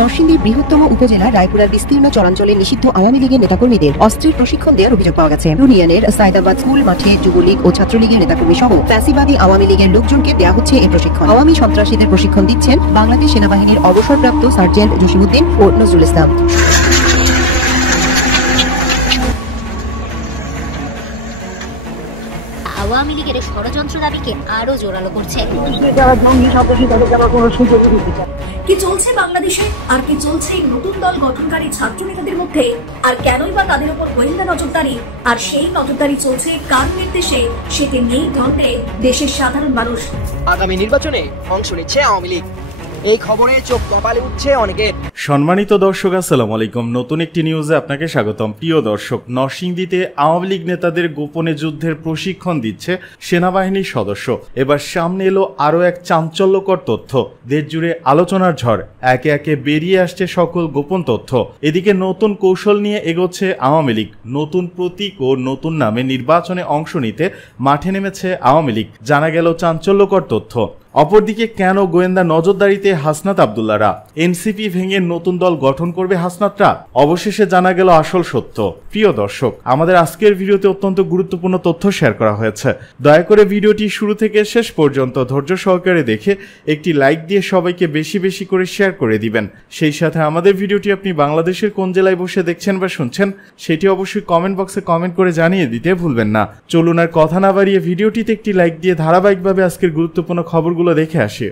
নরসিংদীর বৃহত্তম উপজেলা রায়পুরার বিস্তীর্ণ চরাঞ্চলে নিষিদ্ধ আওয়ামী লীগের নেতাকর্মীদের অস্ত্রের প্রশিক্ষণ দেওয়ার অভিযোগ পাওয়া গেছে। ইউনিয়নের সাইদাবাদ স্কুল মাঠে যুবলীগ ও ছাত্রলীগের নেতাকর্মী সহ ফ্যাসিবাদী আওয়ামী লীগের লোকজনকে দেওয়া হচ্ছে এই প্রশিক্ষণ। আওয়ামী সন্ত্রাসীদের প্রশিক্ষণ দিচ্ছেন বাংলাদেশ সেনাবাহিনীর অবসরপ্রাপ্ত সার্জেন্ট জসিমউদ্দিন ও নজরুল ইসলাম। আওয়ামী লীগের ষড়যন্ত্র দাবিকে আরো জোরালো করছে। কি চলছে বাংলাদেশে, আর কি চলছে নতুন দল গঠনকারী ছাত্র নেতাদের মধ্যে, আর কেনই বা তাদের উপর গোয়েন্দা নজরদারি, আর সেই নজরদারি চলছে কার নির্দেশে, সেটি নেই ধরতে দেশের সাধারণ মানুষ। আগামী নির্বাচনে অংশ নিচ্ছে আওয়ামী লীগ, এই খবরে চোখ কপালে উঠছে অনেকে। সম্মানিত দর্শক, আসসালামু আলাইকুম। নতুন একটি নিউজে আপনাকে স্বাগতম। প্রিয় দর্শক, নরসিংদীতে আওয়ামী লীগ নেতাদের গোপনে যুদ্ধের প্রশিক্ষণ দিচ্ছে সেনাবাহিনীর সদস্য। এবার সামনে এলো আরও এক চাঞ্চল্যকর তথ্য। দেশ জুড়ে আলোচনার ঝড়, একে একে বেরিয়ে আসছে সকল গোপন তথ্য। এদিকে নতুন কৌশল নিয়ে এগোচ্ছে আওয়ামী লীগ। নতুন প্রতীক ও নতুন নামে নির্বাচনে অংশ নিতে মাঠে নেমেছে আওয়ামী লীগ। জানা গেল চাঞ্চল্যকর তথ্য। অপরদিকে কেন গোয়েন্দা নজরদারিতে হাসনাত আব্দুল্লাহরা? এনসিপি ভেঙে নতুন দল গঠন করবে হাসনাতরা? অবশেষে জানা গেল আসল সত্য। প্রিয় দর্শক, আমাদের আজকের ভিডিওতে অত্যন্ত গুরুত্বপূর্ণ তথ্য শেয়ার করা হয়েছে। দয়া করে ভিডিওটি শুরু থেকে শেষ পর্যন্ত ধৈর্য সহকারে দেখে একটি লাইক দিয়ে সবাইকে বেশি বেশি করে শেয়ার করে দিবেন। সেই সাথে আমাদের ভিডিওটি আপনি বাংলাদেশের কোন জেলায় বসে দেখছেন বা শুনছেন সেটি অবশ্যই কমেন্ট বক্সে কমেন্ট করে জানিয়ে দিতে ভুলবেন না। চলুন আর কথা না বাড়িয়ে ভিডিওটিতে একটি লাইক দিয়ে ধারাবাহিকভাবে আজকের গুরুত্বপূর্ণ খবরগুলো দেখে আসি।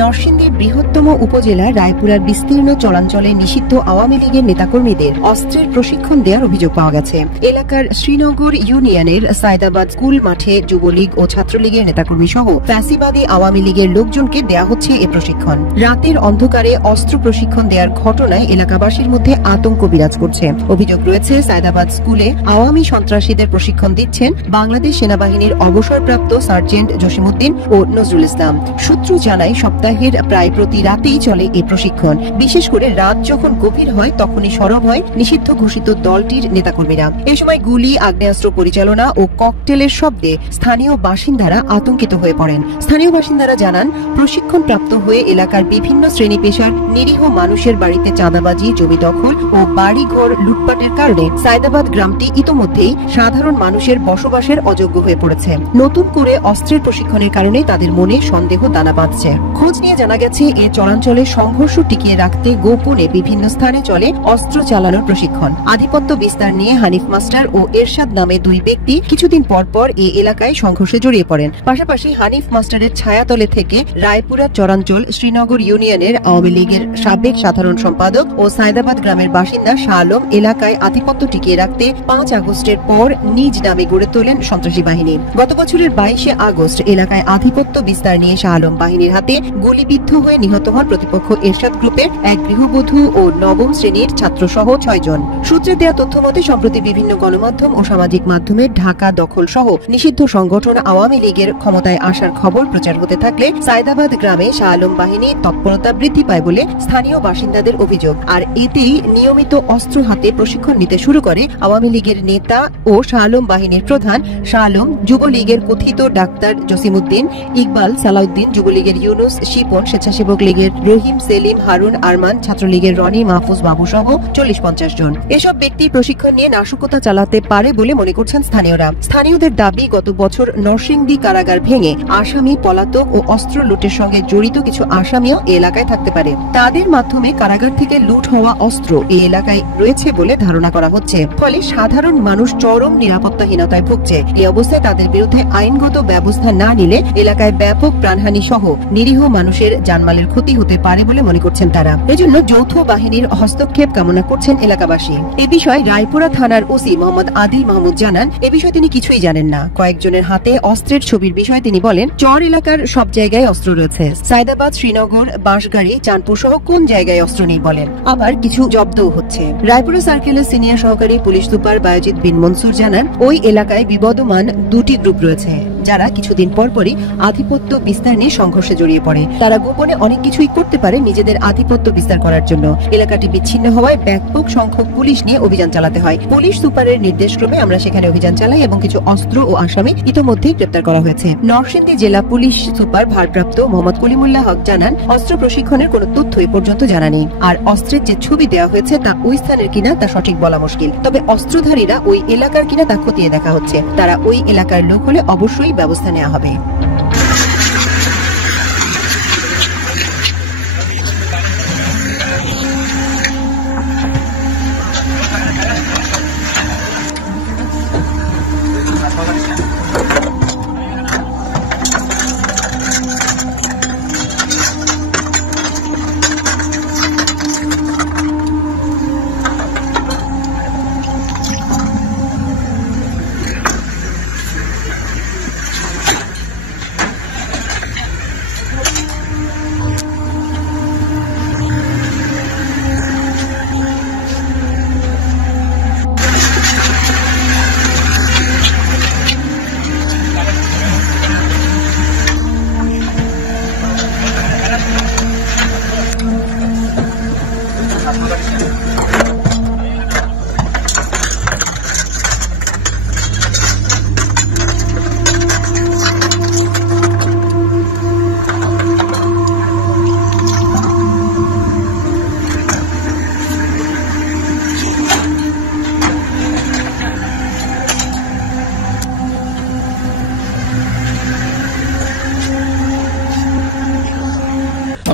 নরসিংদীর বৃহত্তম উপজেলা রায়পুরার বিস্তীর্ণ চরাঞ্চলে নিষিদ্ধ আওয়ামী লীগের নেতাকর্মীদের অস্ত্রের প্রশিক্ষণ দেওয়ার অভিযোগ পাওয়া গেছে। এলাকার শ্রীনগর ইউনিয়নের সাইদাবাদ স্কুল মাঠে যুবলীগ ও ছাত্রলীগের নেতাকর্মী সহ ফ্যাসিবাদী আওয়ামী লীগের লোকজনকে দেওয়া হচ্ছে এ প্রশিক্ষণ। রাতের অন্ধকারে অস্ত্র প্রশিক্ষণ দেওয়ার ঘটনায় এলাকাবাসীর মধ্যে আতঙ্ক বিরাজ করছে। অভিযোগ রয়েছে, সাইদাবাদ স্কুলে আওয়ামী সন্ত্রাসীদের প্রশিক্ষণ দিচ্ছেন বাংলাদেশ সেনাবাহিনীর অবসরপ্রাপ্ত সার্জেন্ট জসিমউদ্দিন ও নজরুল ইসলাম। সূত্র জানায়, সপ্তাহের প্রায় প্রতি রাতেই চলে এই প্রশিক্ষণ। বিশেষ করে রাত যখন গভীর হয় তখনই সরব হয় নিষিদ্ধ ঘোষিত দলটির নেতাকর্মীরা। এ সময় গুলি, আগ্নেয়াস্ত্র পরিচালনা ও ককটেলের শব্দে স্থানীয় বাসিন্দারা আতঙ্কিত হয়ে পড়েন। স্থানীয় বাসিন্দারা জানান, প্রশিক্ষণ প্রাপ্ত হয়ে এলাকার বিভিন্ন শ্রেণী পেশার নিরীহ মানুষের বাড়িতে চাঁদাবাজি, জমি দখল ও বাড়িঘর লুটপাটের কারণে সাইদাবাদ গ্রামটি ইতোমধ্যেই সাধারণ মানুষের বসবাসের অযোগ্য হয়ে পড়েছে। নতুন করে অস্ত্রের প্রশিক্ষণের কারণে তাদের মনে সন্দেহ দানা বাঁধছে। খোঁজ নিয়ে জানা গেছে, এ চরাঞ্চলে সংঘর্ষ টিকিয়ে রাখতে গোপনে বিভিন্ন স্থানে চলে অস্ত্র চালানোর প্রশিক্ষণ। আধিপত্য বিস্তার নিয়ে হানিফ মাস্টার ও এরশাদ নামে দুই ব্যক্তি কিছুদিন পর পর এই এলাকায় সংঘর্ষে জড়িয়ে পড়েন। পাশাপাশি হানিফ মাস্টারের ছায়াতলে থেকে রায়পুরা চরাঞ্চল শ্রীনগর ইউনিয়নের আওয়ামী লীগের সাবেক সাধারণ সম্পাদক ও সাইদাবাদ গ্রামের বাসিন্দা শাহ আলম এলাকায় আধিপত্য টিকিয়ে রাখতে 5 আগস্টের পর নিজ নামে গড়ে তোলেন সন্ত্রাসী বাহিনী। গত বছরের 22 আগস্ট এলাকায় আধিপত্য বিস্তার নিয়ে শাহ আলম বাহিনীর হাতে গুলিবিদ্ধ হয়ে নিহত হন প্রতিপক্ষ এরশাদ গ্রুপের এক গৃহবধূ ও নবম শ্রেণীর ছাত্র সহ 6 জন। সূত্রে দেয়া তথ্য মতে সম্প্রতি বিভিন্ন গণমাধ্যম ও সামাজিক মাধ্যমে ঢাকা দখল সহ নিষিদ্ধ সংগঠন আওয়ামী লীগের ক্ষমতায় আসার খবর প্রচার হতে থাকলে সাইদাবাদ গ্রামে শাহ আলম বাহিনী তৎপরতা বৃদ্ধি পায় বলে স্থানীয় বাসিন্দাদের অভিযোগ। আর এতেই নিয়মিত অস্ত্র হাতে প্রশিক্ষণ নিতে শুরু করে আওয়ামী লীগের নেতা ও শাহ আলম বাহিনীর প্রধান শাহ আলম, যুবলীগের কথিত ডাক্তার জসিমউদ্দিন, ইকবাল, সালাউদ্দিন, যুবলীগের ইউনুস, শিপন, স্বেচ্ছাসেবক লীগের রহিম, সেলিম, হারুন, আরমান, ছাত্রলীগের রনি, মাহফুজ, বাবু সহ 40-50 জন। এসব ব্যক্তি প্রশিক্ষণ নিয়ে নাশকতা চালাতে পারে বলে মনে করছেন স্থানীয়রা। স্থানীয়দের দাবি, গত বছর নরসিংদী কারাগার ভেঙে আসামি, পলাতক ও অস্ত্র লুটের সঙ্গে জড়িত কিছু আসামিও এলাকায় থাকতে পারে। তাদের মাধ্যমে কারাগার থেকে লুট হওয়া অস্ত্র এই এলাকায় রয়েছে বলে ধারণা করা হচ্ছে। ফলে সাধারণ মানুষ চরম নিরাপত্তাহীনতায় ভুগছে। এই অবস্থায় তাদের বিরুদ্ধে আইনগত ব্যবস্থা না নিলে এলাকায় ব্যাপক প্রাণহানি সহ নিরীহ মানুষের জানমালের ক্ষতি হতে পারে বলে মনে করছেন তারা। এজন্য যৌথ বাহিনীর হস্তক্ষেপ কামনা করছেন এলাকাবাসী। এ বিষয়ে রায়পুরা থানার ওসি মোহাম্মদ আদিল মাহমুদ জানান, এ বিষয়ে তিনি কিছুই জানেন না। কয়েকজনের হাতে অস্ত্রের ছবির বিষয়ে তিনি বলেন, চর এলাকার সব জায়গায় অস্ত্র রয়েছে। সাইদাবাদ, শ্রীনগর, বাঁশগাড়ি, চাঁদপুর সহ কোন জায়গায় অস্ত্র নেই বলেন। আবার কিছু জব্দও হচ্ছে। রায়পুরা সার্কেলের সিনিয়র সহকারী পুলিশ সুপার বায়োজিৎ বিন মনসুর জানান, ওই এলাকায় বিবদমান 2টি গ্রুপ রয়েছে। যারা কিছুদিন পরপরই আধিপত্য বিস্তার নিয়ে সংঘর্ষে জড়িয়ে পড়ে। তারা গোপনে অনেক কিছুই করতে পারে নিজেদের আধিপত্য বিস্তার করার জন্য। এলাকাটি বিচ্ছিন্ন হওয়ায় ব্যাপক সংখ্যক পুলিশ নিয়ে অভিযান চালাতে হয়। পুলিশ সুপারের নির্দেশক্রমে আমরা সেখানে অভিযান চালাই এবং কিছু অস্ত্র ও আসামি ইতোমধ্যেই গ্রেপ্তার করা হয়েছে। নরসিংদী জেলা পুলিশ সুপার ভারপ্রাপ্ত মোহাম্মদ কলিমুল্লাহ হক জানান, অস্ত্র প্রশিক্ষণের কোনো তথ্য এ পর্যন্ত জানা নেই। আর অস্ত্রের যে ছবি দেওয়া হয়েছে তা ওই স্থানের কিনা তা সঠিক বলা মুশকিল। তবে অস্ত্রধারীরা ওই এলাকার কিনা তা খতিয়ে দেখা হচ্ছে। তারা ওই এলাকার লোক হলে অবশ্যই ব্যবস্থা নেওয়া হবে।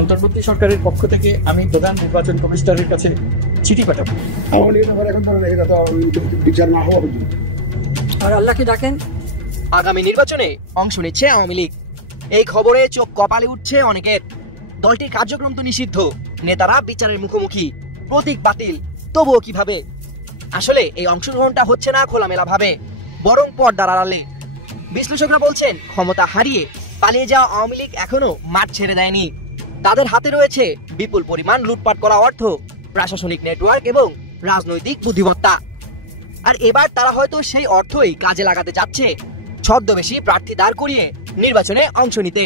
অন্তর্বর্তী সরকারের পক্ষ থেকে আমি প্রধান নির্বাচন কমিশনারের কাছে চিঠি পাঠাবো। বিচার না হওয়া পর্যন্ত আর আল্লাহকে ডাকেন। আগামী নির্বাচনে অংশ নিচ্ছে আওয়ামী লীগ। এই খবরে চোখ কপালে উঠছে অনেকের। দলটির কার্যক্রম তো নিষিদ্ধ, নেতারা বিচারের মুখোমুখি, প্রতীক বাতিল, তবুও কিভাবে? আসলে এই অংশগ্রহণটা হচ্ছে না খোলামেলা ভাবে, বরং পর্দার আড়ালে। বিশ্লেষকরা বলছেন, ক্ষমতা হারিয়ে পালিয়ে যাওয়া আওয়ামী লীগ এখনো মাঠ ছেড়ে দেয়নি। তাদের হাতে রয়েছে বিপুল পরিমাণ লুটপাট করা অর্থ, প্রশাসনিক নেটওয়ার্ক এবং রাজনৈতিক বুদ্ধিমত্তা। আর এবার তারা হয়তো সেই অর্থই কাজে লাগাতে যাচ্ছে ছদ্মবেশী প্রার্থী দাঁড় করিয়ে নির্বাচনে অংশ নিতে।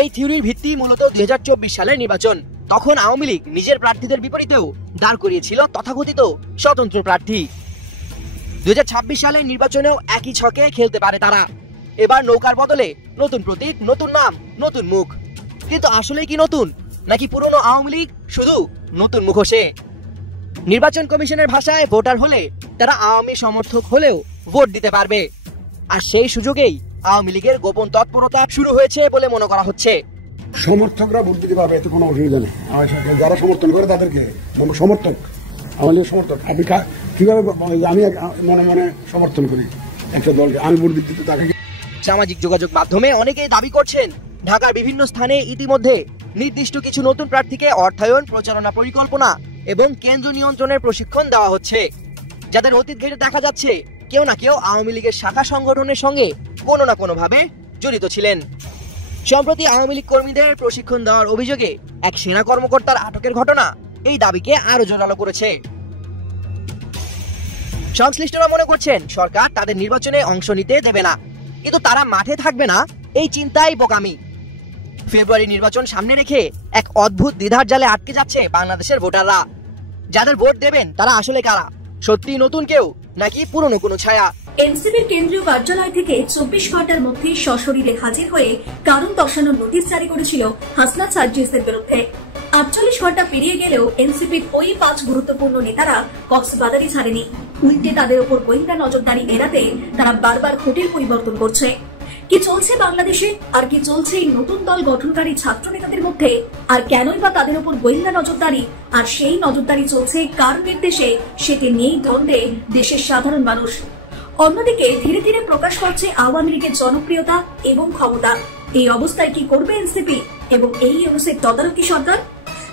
এই থিওরির ভিত্তি মূলত 2024 সালের নির্বাচন। তখন আওয়ামী লীগ নিজের প্রার্থীদের বিপরীতেও দাঁড় করিয়েছিল তথাকথিত স্বতন্ত্র প্রার্থী। 2026 সালের নির্বাচনেও একই ছকে খেলতে পারে তারা। এবার নৌকার বদলে নতুন প্রতীক, নতুন নাম, নতুন মুখ। কিন্তু আসলে কি নতুন, নাকি পুরনো আওয়ামী লীগ শুধু নতুন মুখোশে? নির্বাচন কমিশনের ভাষায় ভোটার হলে তারা আওয়ামী সমর্থক হলেও ভোট দিতে পারবে। আর সেই সুযোগেই আওয়ামী লীগের গোপন তৎপরতা শুরু হয়েছে বলে মনে করা হচ্ছে। সমর্থকরা ভোট দিতে পারবে, এতে কোনো অসুবিধা নেই। যারা সমর্থন করে তাদেরকে সমর্থক, আমাদের সমর্থক। আপনি কিভাবে? আমি মনে মনে সমর্থন করি একটা দলকে, আমি ভোট দিতে তাকে। সামাজিক যোগাযোগ মাধ্যমে অনেকেই দাবি করছেন, ঢাকার বিভিন্ন স্থানে ইতিমধ্যে নির্দিষ্ট কিছু নতুন প্রার্থীকে অর্থায়ন, প্রচারণা পরিকল্পনা এবং কেন্দ্র নিয়ন্ত্রণের প্রশিক্ষণ দেওয়া হচ্ছে, যাদের অতীত ঘেটে দেখা যাচ্ছে কেউ না কেউ আওয়ামী লীগের শাখা সংগঠনের সঙ্গে কোনো না কোনো ভাবে জড়িত ছিলেন। সম্প্রতি আওয়ামী লীগ কর্মীদের প্রশিক্ষণ দেওয়ার অভিযোগে এক সেনা কর্মকর্তার আটকের ঘটনা এই দাবিকে আরো জোরালো করেছে। সংশ্লিষ্টরা মনে করছেন সরকার তাদের নির্বাচনে অংশ নিতে দেবে না, কিন্তু তারা মাঠে থাকবে না, এই চিন্তাই বোকামি। ফেব্রুয়ারি নির্বাচন সামনে রেখে এক অদ্ভুত দ্বিধার জালে আটকে যাচ্ছে বাংলাদেশের ভোটাররা। যাদের ভোট দেবেন তারা আসলে কারা? সত্যি নতুন কেউ, নাকি পুরনো কোনো ছায়া? এনসিপির কেন্দ্রীয় কার্যালয় থেকে 24 ঘন্টার মধ্যে সশরীরে হাজির হয়ে কারণ দর্শানোর নোটিশ জারি করেছিল হাসনাত সার্জিসের বিরুদ্ধে। 48 ঘন্টা পেরিয়ে গেলেও এনসিপির ওই 5 গুরুত্বপূর্ণ নেতারা কক্সবাজারই ছাড়েনি। উল্টে তাদের উপর গোয়েন্দা নজরদারি এড়াতে তারা বারবার হোটেল পরিবর্তন করছে। কি চলছে বাংলাদেশে, আর কি চলছে এই নতুন দল গঠনকারী ছাত্র নেতাদের মধ্যে? আর কেনই বা তাদের উপর গোয়েন্দা নজরদারি? আর সেই নজরদারি চলছে কার নির্দেশে, সেটি নিয়েই দ্বন্দ্বে দেশের সাধারণ মানুষ। অন্যদিকে ধীরে ধীরে প্রকাশ পাচ্ছে আওয়ামী লীগের জনপ্রিয়তা এবং ক্ষমতা। এই অবস্থায় কি করবে এনসিপি এবং এই অবস্থায় তদারকি সরকার?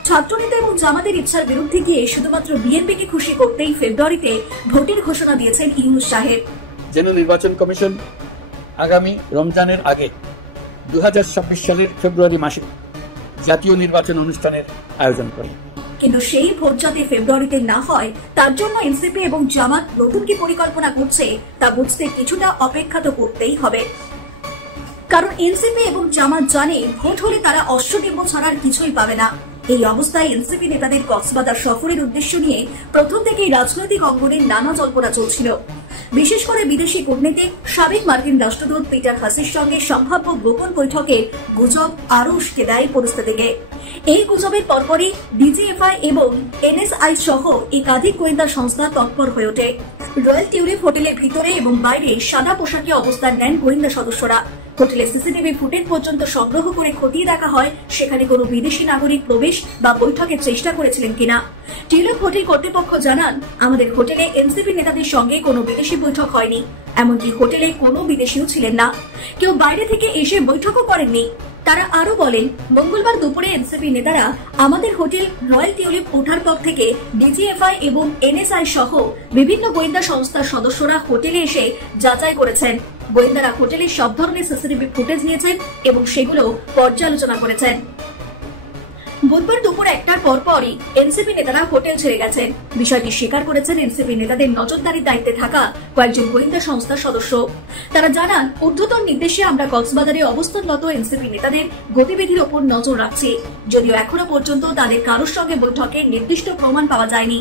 ছাত্রনেতা এবং জামাতের ইচ্ছার বিরুদ্ধে গিয়ে শুধুমাত্র বিএনপিকে খুশি করতেই ফেব্রুয়ারিতে ভোটের ঘোষণা দিয়েছেন ইউনূস সাহেব। যেন নির্বাচন কমিশন আগামী রমজানের আগে 2026 সালের ফেব্রুয়ারি মাসে জাতীয় নির্বাচন অনুষ্ঠানের আয়োজন করে। কিন্তু সেই ভোট যাতে ফেব্রুয়ারিতে না হয় তার জন্য এনসিপি এবং জামাত নতুন কি পরিকল্পনা করছে তা বুঝতে কিছুটা অপেক্ষা তো করতেই হবে। কারণ এনসিপি এবং জামাত জানে ভোট হলে তারা অশ্বডিম্ব ছাড়ার কিছুই পাবে না। এই অবস্থায় এনসিপি নেতাদের কক্সবাজার সফরের উদ্দেশ্য নিয়ে প্রথম থেকেই রাজনৈতিক অঙ্গনে নানা জল্পনা চলছিল। বিশেষ করে বিদেশি কূটনীতিক সাবেক মার্কিন রাষ্ট্রদূত পিটার হাসির সঙ্গে সম্ভাব্য গোপন বৈঠকের গুজব আরো উস্কে দেয় পরিস্থিতিকে। এই গুজবের পরপরই ডিজিএফআই এবং এনএসআই সহ একাধিক গোয়েন্দা সংস্থা তৎপর হয়ে ওঠে। রয়্যাল টিউলিপ হোটেলের ভিতরে এবং বাইরে সাদা পোশাকে অবস্থান নেন গোয়েন্দা সদস্যরা। হোটেলের সিসিটিভি ফুটেজ পর্যন্ত সংগ্রহ করে খতিয়ে দেখা হয় সেখানে কোনো বিদেশি নাগরিক প্রবেশ বা বৈঠকের চেষ্টা করেছিলেন কিনা। টিউলিপ হোটেল কর্তৃপক্ষ জানান, আমাদের হোটেলে এনসিপি নেতাদের সঙ্গে কোনো বিদেশি বৈঠক হয়নি, এমনকি হোটেলে কোনো বিদেশিও ছিলেন না, কেউ বাইরে থেকে এসে বৈঠকও করেননি। তারা আরো বলেন, মঙ্গলবার দুপুরে এনসিপি নেতারা আমাদের হোটেল রয়্যাল টিউলিপ ওঠার পর থেকে ডিজিএফআই এবং এনএসআই সহ বিভিন্ন গোয়েন্দা সংস্থার সদস্যরা হোটেলে এসে যাচাই করেছেন। গোয়েন্দারা হোটেলের সব ধরনের সিসিটিভি ফুটেজ নিয়েছেন এবং সেগুলো পর্যালোচনা করেছেন। বুধবার দুপুর 1টার পরপরই এনসিপি নেতারা হোটেল ছেড়ে গেছেন। বিষয়টি স্বীকার করেছেন এনসিপি নেতাদের নজরদারির দায়িত্বে থাকা কয়েকজন গোয়েন্দা সংস্থার সদস্য। তারা জানান, ঊর্ধ্বতন নির্দেশে আমরা কক্সবাজারে অবস্থানরত এনসিপি নেতাদের গতিবিধির ওপর নজর রাখছি, যদিও এখনো পর্যন্ত তাদের কারোর সঙ্গে বৈঠকে নির্দিষ্ট প্রমাণ পাওয়া যায়নি।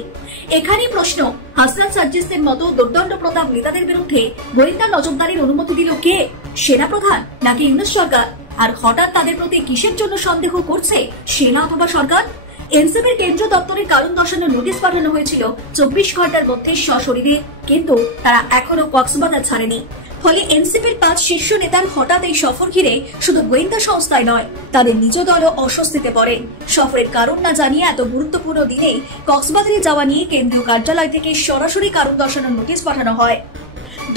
এখানেই প্রশ্ন, হাসনাত সার্জিসের মতো দুর্দণ্ড প্রতাপ নেতাদের বিরুদ্ধে গোয়েন্দা নজরদারির অনুমতি দিল কে? সেনাপ্রধান নাকি ইউনূস সরকার? আর হঠাৎ তাদের প্রতি কিসের জন্য সন্দেহ করছে সেনা অথবা সরকার? এনসিপির কেন্দ্রীয় দপ্তরের কারণ দর্শানোর নোটিশ পাঠানো হয়েছিল 24 ঘন্টার মধ্যে সশরীরে, কিন্তু তারা এখনো কক্সবাজার ছাড়েনি। ফলে এনসিপির 5 শীর্ষ নেতার হঠাৎ এই সফর ঘিরে শুধু গোয়েন্দা সংস্থায় নয়, তাদের নিজ দলও অস্বস্তিতে পড়ে। সফরের কারণ না জানিয়ে এত গুরুত্বপূর্ণ দিনে কক্সবাজারে যাওয়া নিয়ে কেন্দ্রীয় কার্যালয় থেকে সরাসরি কারণ দর্শানোর নোটিশ পাঠানো হয়।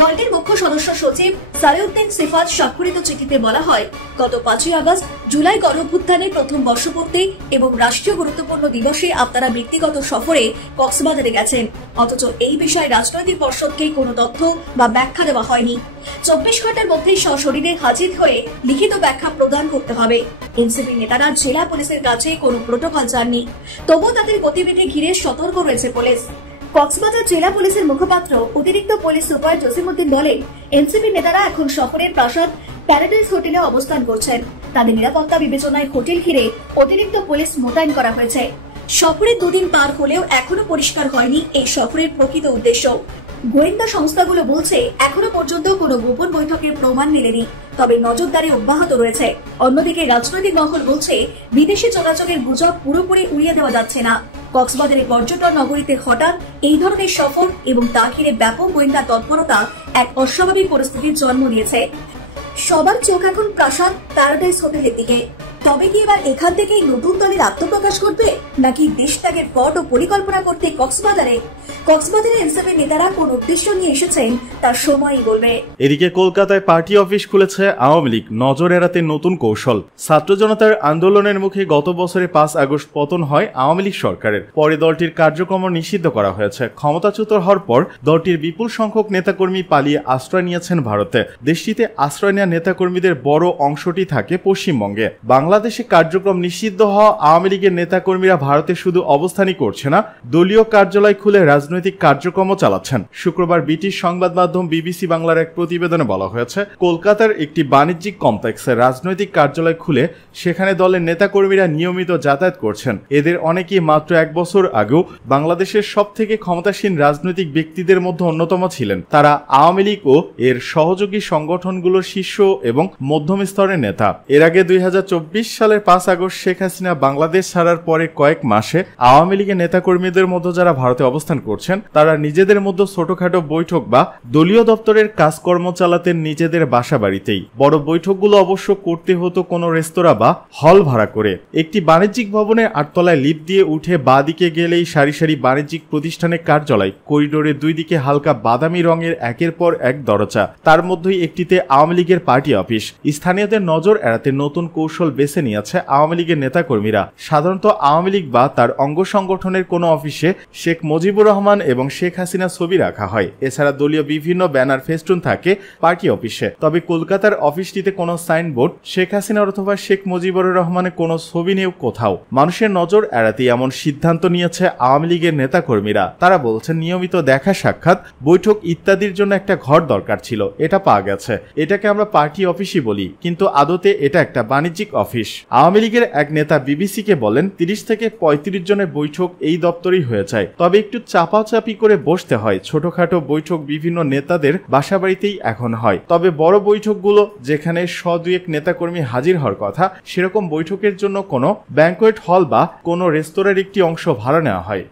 দলটির মুখ্য সদস্য সচিব সালেউদ্দিন সিফাত স্বাক্ষরিত চিঠিতে বলা হয়, গত 5ই আগস্ট জুলাই গণঅভ্যুত্থানের প্রথম বর্ষপূর্তি এবং রাষ্ট্রীয় গুরুত্বপূর্ণ দিবসে আপনারা ব্যক্তিগত সফরে কক্সবাজারে গেছেন, অথচ এই বিষয়ে রাজনৈতিক পর্ষদকে কোনো তথ্য বা ব্যাখ্যা দেওয়া হয়নি। 24 ঘন্টার মধ্যেই সশরীরে হাজির হয়ে লিখিত ব্যাখ্যা প্রদান করতে হবে। এনসিপি নেতারা জেলা পুলিশের কাছে কোনো প্রোটোকল চাননি, তবুও তাদের গতিবিধি ঘিরে সতর্ক রয়েছে পুলিশ। কক্সবাজার জেলা পুলিশের মুখপাত্র অতিরিক্ত পুলিশ সুপার জসিমউদ্দিন বলেন, এনসিপি নেতারা এখন শহরের প্রাসাদ প্যারাডাইস হোটেলে অবস্থান করছেন। তাদের নিরাপত্তা বিবেচনায় হোটেল ঘিরে অতিরিক্ত পুলিশ মোতায়েন করা হয়েছে। সফরের 2 দিন পার হলেও এখনো পরিষ্কার হয়নি এই সফরের প্রকৃত উদ্দেশ্য। গোয়েন্দা সংস্থাগুলো বলছে এখনো পর্যন্ত কোনো গোপন বৈঠকের প্রমাণ মেলেনি, তবে নজরদারি অব্যাহত রয়েছে। অন্যদিকে রাজনৈতিক মহল বলছে বিদেশি যোগাযোগের গুজব পুরোপুরি উড়িয়ে দেওয়া যাচ্ছে না। কক্সবাজারের পর্যটন নগরীতে হঠাৎ এই ধরনের সফর এবং তা ঘিরে ব্যাপক গোয়েন্দা তৎপরতা এক অস্বাভাবিক পরিস্থিতির জন্ম দিয়েছে। সবার চোখ এখন প্রাসাদ প্যারাডাইস হোটেলের দিকে। তবে কি এবার এখান থেকেই নতুন দলের আত্মপ্রকাশ করবে, নাকি দেশ ত্যাগের পট ও পরিকল্পনা করতে কক্সবাজারে এনসিপি নেতারা কোন উদ্দেশ্য নিয়ে এসেছেন তার সময়ই বলবে। এদিকে কলকাতায় পার্টি অফিস খুলেছে আওয়ামী লীগ, নজর এড়াতে নতুন কৌশল। ছাত্র জনতার আন্দোলনের মুখে গত বছরে 5 আগস্ট পতন হয় আওয়ামী লীগ সরকারের। পরে দলটির কার্যক্রম নিষিদ্ধ করা হয়েছে। ক্ষমতাচ্যুত হওয়ার পর দলটির বিপুল সংখ্যক নেতাকর্মী পালিয়ে আশ্রয় নিয়েছেন ভারতে। দেশটিতে আশ্রয় নেওয়া নেতাকর্মীদের বড় অংশটি থাকে পশ্চিমবঙ্গে। বাংলাদেশে কার্যক্রম নিষিদ্ধ হওয়া আওয়ামী লীগের নেতাকর্মীরা ভারতে শুধু অবস্থানই করছে না, দলীয় কার্যালয় খুলে রাজনৈতিক কার্যক্রমও চালাচ্ছেন। শুক্রবার ব্রিটিশ সংবাদ মাধ্যম বিবিসি বাংলার এক প্রতিবেদনে বলা হয়েছে, কলকাতার একটি বাণিজ্যিক কমপ্লেক্সে রাজনৈতিক কার্যালয় খুলে সেখানে দলের নেতাকর্মীরা নিয়মিত যাতায়াত করছেন। এদের অনেকেই মাত্র 1 বছর আগেও বাংলাদেশের সবথেকে ক্ষমতাসীন রাজনৈতিক ব্যক্তিদের মধ্যে অন্যতম ছিলেন। তারা আওয়ামী লীগ ও এর সহযোগী সংগঠনগুলোর শীর্ষ এবং মধ্যম স্তরের নেতা। এর আগে 2024 সালের 5 আগস্ট শেখ হাসিনা বাংলাদেশ ছাড়ার পরে কয়েক মাসে আওয়ামী লীগের নেতাকর্মীদের মধ্যে যারা ভারতে অবস্থান করছেন তারা নিজেদের মধ্যে ছোটখাটো বৈঠক বা দলীয় দপ্তরের কাজকর্ম চালাতেন নিজেদের বাসা বাড়িতেই। বড় বৈঠকগুলো অবশ্য করতে হতো কোনো রেস্তোরাঁ বা হল ভাড়া করে। একটি বাণিজ্যিক ভবনের 8 তলায় লিফট দিয়ে উঠে বাঁ দিকে গেলেই সারি সারি বাণিজ্যিক প্রতিষ্ঠানের কার্যালয়। করিডোরের 2 দিকে হালকা বাদামি রঙের একের পর এক দরজা, তার মধ্যেই একটিতে আওয়ামী লীগের পার্টি অফিস। স্থানীয়দের নজর এড়াতে নতুন কৌশল বেছে বেছে নিয়েছে আওয়ামী লীগের নেতাকর্মীরা। সাধারণত আওয়ামী লীগ বা তার অঙ্গ সংগঠনের কোনো অফিসে শেখ মুজিবুর রহমান এবং শেখ হাসিনা ছবি রাখা হয়। এছাড়া দলীয় বিভিন্ন ব্যানার ফেস্টুন থাকে পার্টি অফিসে। তবে কলকাতার অফিসটিতে কোনো সাইনবোর্ড শেখ হাসিনা অথবা শেখ মুজিবুর রহমানের কোনো ছবি নেই কোথাও। মানুষের নজর এড়াতে এমন সিদ্ধান্ত নিয়েছে আওয়ামী লীগের নেতাকর্মীরা। তারা বলছেন নিয়মিত দেখা সাক্ষাৎ, বৈঠক ইত্যাদির জন্য একটা ঘর দরকার ছিল, এটা পাওয়া গেছে। এটাকে আমরা পার্টি অফিসই বলি, কিন্তু আদতে এটা একটা বাণিজ্যিক অফিস। আওয়ামী লীগের এক নেতা বিবিসিকে বলেন 30 থেকে 35 জনের বৈঠক এই দপ্তরেই হয়ে যায়, তবে একটু চাপাচাপি করে বসতে হয়। ছোটখাটো বৈঠক বিভিন্ন নেতাদের বাসাবাড়িতেই এখন হয়। তবে বড় বৈঠকগুলো যেখানে 100-2 নেতাকর্মী হাজির হওয়ার কথা, সেরকম বৈঠকের জন্য কোনো ব্যাংকোয়েট হল বা কোনো রেস্তোরাঁর একটি অংশ ভাড়া নেওয়া হয়।